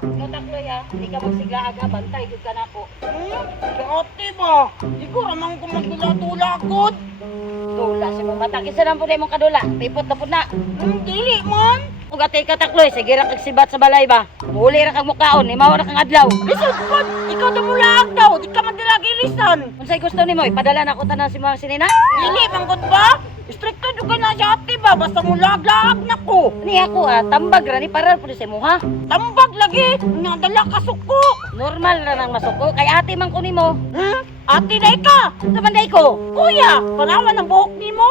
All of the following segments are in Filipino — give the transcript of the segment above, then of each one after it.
Ikaw takloy ha, hindi ka magsiglaag ha, bantay gud ka nako. Kati ba? Di ko ramang ko magdula-dula agad. Tula si mong mata, kisa lang po na imong kadula, pipot na po na. Dili man. Kung atay ka takloy, sige ra kag sibat sa balay ba? Muli ra kag mukaon, imaw ra kang adlaw. Lisod po, ikaw na mula daw. Di ka man dilagi lisan. Unsay gusto nimo, ipadala na ko tanan si mga sinina? Dili, manggod ba? Stricto juga na si ate ba? Basta mulag-lag na ko. Ni ako tambag ra ni paral pud sa imo ha. Tambag lagi. Nga dala ka suko. Normal ra nang masuko, kay ate man ko nimo. Ate day ka. Sa banday ko. Kuya, parawan ang buhok ni mo.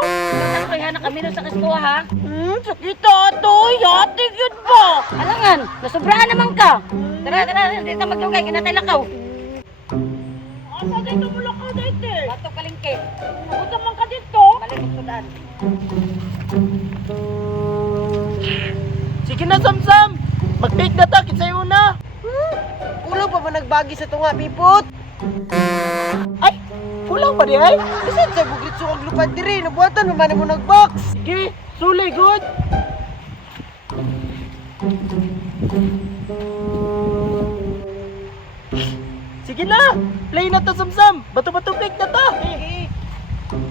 Takloy ha, nakamino sa kaskuha ha. Sakita atoy. Ate yun ba? Alangan, nasubraan naman ka. Tara, tara, dito maglugay, kinatay lakaw. Asa dito mula ka dito? Bato kalingke. Punta man ka dito. Malimot sudan. Sige na, Samsam. Mag-take na ta, kitsayo na. Kulang pa ba nagbagi sa tunga, Pipot? Ay, kulang pa di ay? Bisan sa bugrit sukag lupad diri, nabuhatan naman mo nag-box. Sige, suli, good. Sige na, play na to, Samsam. Bato-bato pick na to.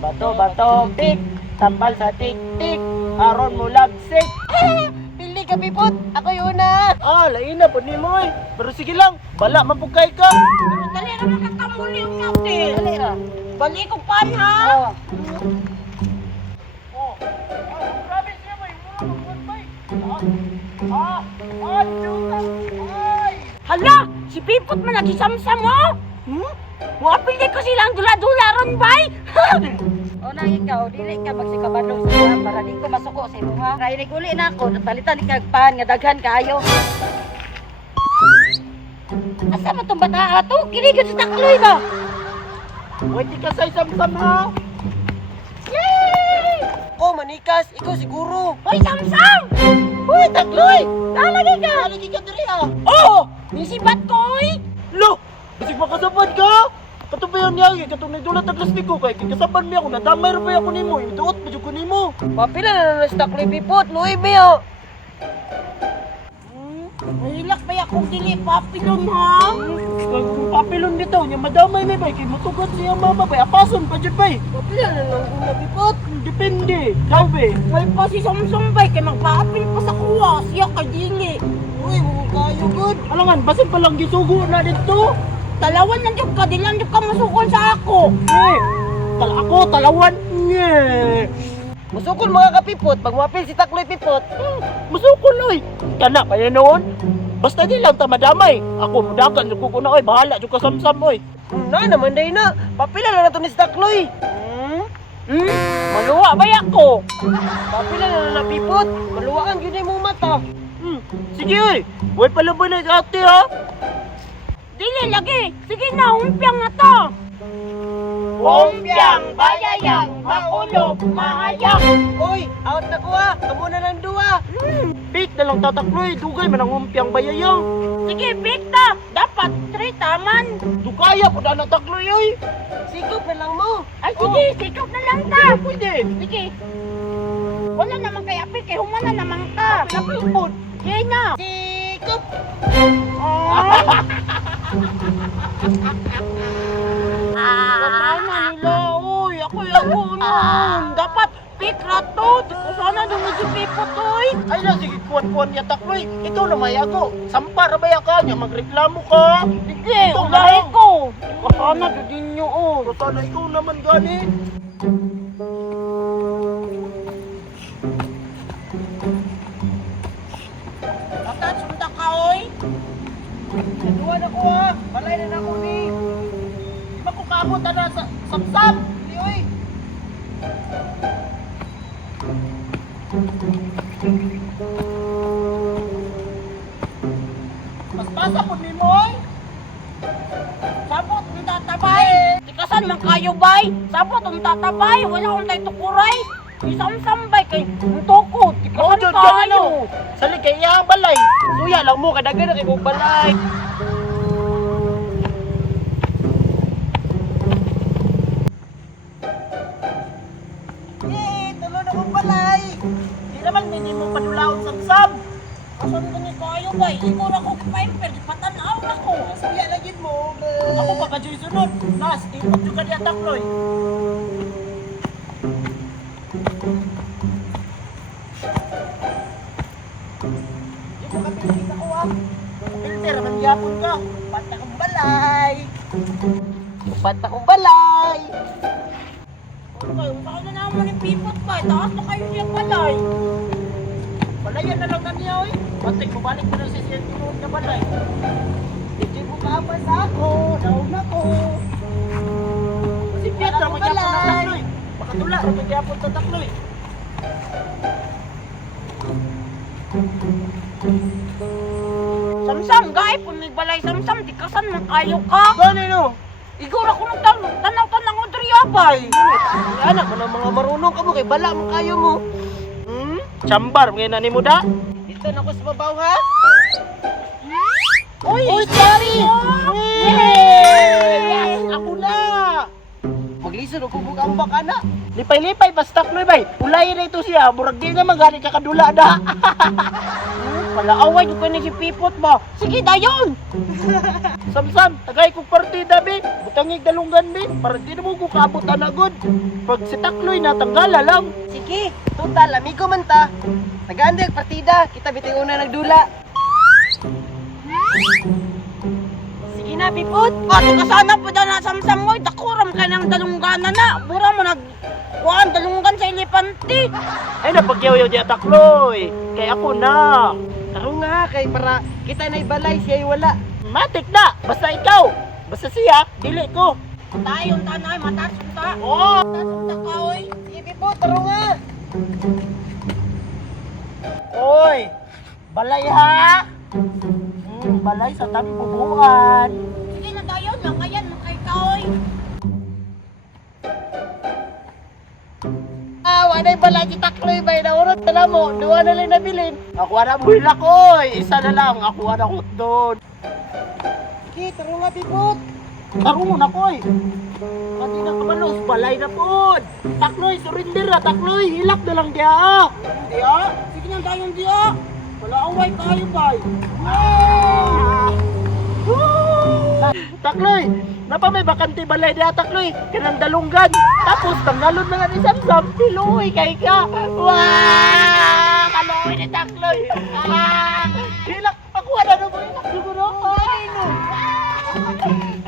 Bato-bato pick, tambal sa tik-tik, aron mo lagsik. Pili ka, Pipot. Ako yun na. Lain na po ni mo eh. Pero sige lang, bala mapugkay ka. Pero dali na makakamuli yung natin. Dali ra. Bali ko pan ha. Oh. Grabe siya ba? Mura mag-1 Hala! Si Pipot man nagisamsam mo? Wapili ko silang dula-dula ron bay! O na ikaw, dili ka magsikabadlong sa mga para di ko masuko sa imo ha. Kaya uli na ako, napalitan ni kagpan nga daghan kaayo. Asa mo tong bata ato? Kinigod sa takloy ba? Pwede ka sa samsam ha? Yay! Oh, manikas, ikaw siguro. Hoy, samsam! Hoy, takloy! Nalagi ka! Nalagi ka diri ha? Oh! Nisibat ko oy! Lo! Bisig makasabad ka? Katubayan niya, katong nagdulat ang plastik ko kay kasaban niya ako, nadamay rin ba ako nimo, iduot ba ko nimo? Papila na na stock ni Pipot, Louis Beo. Mahilak ba akong dili papilon ha? Kung papilon dito, niya madamay may bay, kay matugot siya mama bay, apason pa dyan bay. Papila na lang kung Pipot. Depende, sabi. Kay pa si Samsung bay, kay magpaapil pa sa kuwa, siya kay dili. Uy, mga kayo good. Alangan, basin pa lang gisugo na dito. Talawan lang dyan ka, di lang dyan ka masukol sa ako. Talawan. Masukol mga kapipot, pag mapil si Takloy Pipot. Masukol oy. Kana pa yan noon. Basta di lang tamadamay. Ako, mudagan, ko na oy, bahala, dyan ka samsam oy. Na naman day na, papila na to ni si Takloy. Maluwa ba ako? Papila na Pipot, maluwaan yun yung mata. Sige oy, buhay palaban na ate ha. Dili lagi! Sige na, humpiang na to! Humpiang, bayayang, makulog, mahayang! Uy, out na ko ha! Kamu na lang duwa! Big na lang tatakloy, dugay man ang humpiang bayayang! Sige, big ta! Dapat 3 taman! Dugaya po na natakloy oy! Sikop na lang mo! Ay sige, sikop na lang ta! Pwede! Sige! Wala naman kay Apil, kay humana naman ka! Apil po! Sige na! Sikop! Sana nila, uy, ako nun. Dapat pikra to. Di ko sana nung si Pipot, uy. Ay na, sige, kuwan-kuwan niya takloy. Ikaw na may ako. Sampar ba yan ka niya? Magreklamo ka. Sige, unahin ko. Kasana din nyo, oh. Kasana ikaw naman gani. Atat, sunta ka, uy. Naduwan ako ha. Balay na ako ni. Di ba ko kaabot na sa samsam? Di oy. Mas-pasa po ni mo oy. Sabot ni tatabay. Tikasan man kayo bay. Sabot ang tatabay. Wala akong tayo tukuray. Isam-sam bay kay tukod. Tikasan kayo. Sali kay iyang balay. Suya lang mo, kadagan na kay mong balay. Tulo na mong balay. Di naman, hindi mo padulaon samsam. Asan ko ni kayo ba? Ikaw na ko 5 ka dyan sunod. Nas, tipot juga niya takloy. Yung mga kapilita ko ah. Filter, magyapon ka. Pata kong balay. Pata kong balay. Okay, baka na naman yung pipot pa. Taas na kayo niyang balay. Balayan na lang na niya oy. Pati, bumalik ko na sa siya tinuod na balay. Hindi mo kapas ako. Daog na ko. Si Pietro, magyapon na takloy. Makatula, magyapon na takloy. Samsam, gay, kung nagbalay samsam, di kasan man kayo ka. Gani no? Igor ako nung tanaw-tanaw ko driyabay. Anak mo ng mga marunong ka mo kay bala mo kayo mo. Chambar, ngayon na ni mo da? Dito na ko sa babaw ha? Uy, sorry! Yes! Ako na! Maglisod ako bugang baka na. Lipay-lipay, basta kloy bay. Ulay na ito siya, burag di na magaling ka kadula da. Palaaway ko na si Pipot ba? Sige, dayon! Samsam, tagay kong partida be. Butangig dalunggan be. Para di na mo ko kaabutan agad. Pag si takloy na, tanggala lang. Sige, total, amigo man ta. Nag-aandi ang partida, kita bitin una nagdula. Sige na, Pipot. Ato ka sana po na samsam mo. Dakuram ka ng dalunggana na. Bura mo kuhaan, dalunggan sa ilipanti. Ay, napagyaw-yaw di takloy. Kaya ako na. Taro nga, kay para kita na ibalay, siya ay wala. Matik na! Basta ikaw! Basta siya, dili ko! Tayon tanay, matasunta. Oo! Matasunta ka, oy. Sige po, taro nga. Oy! Balay ha! Balay sa tampubuan! Sige na, dayon. Lang ayan, makay ka, oy. Wanay balay si takloy bay na urot na mo. Duwa na lang nabilin. Ako na buhilak oy! Isa na lang. Ako na doon. Sige, taro nga, pipot. Karoon na koy! Pati na kamalos, balay na po! Takloy, surrender na! Takloy, hilak na lang diya! Di ah. Sige na, dayon di ah. Wala away kayo bay! Takloy! Napa may bakante balay diya takloy! Kanang dalunggan! Tapos tanggalon na nga ni Samsam! Piluoy kay ka! Wow! Kaloy ni takloy! Hilak! Pakuha na mo! Hilak siguro!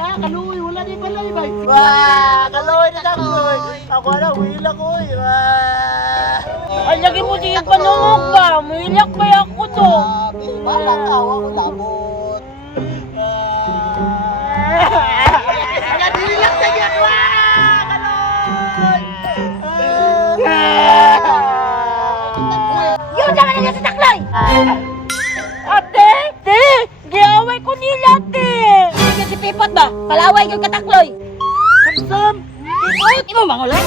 Kaloy! Wala ni balay bay! Wow! Kaloy ni takloy! Ako na! Hilak ko! Wow! Ay, lagi mo di panungog ba? Muilak ba ako to? Balang awa ko labot. Nagilak na yan! Wow! Kaloy! Yun naman na si Taklay! Ate! Te! Giaway ko nila, te! Sige si Pipot ba? Palaway yung katakloy! Samsam! Pipot! Di mo mangulat?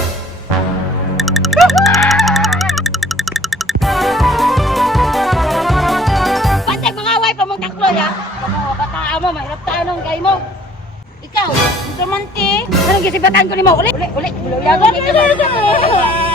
Pantay mga away pa mong takloy, ha? Kamu, bataan mo, mahirap tanong kay mo. Ikaw, ito man, te. Anong gisibatan ko ni mo? Uli! Uli! Uli! Uli!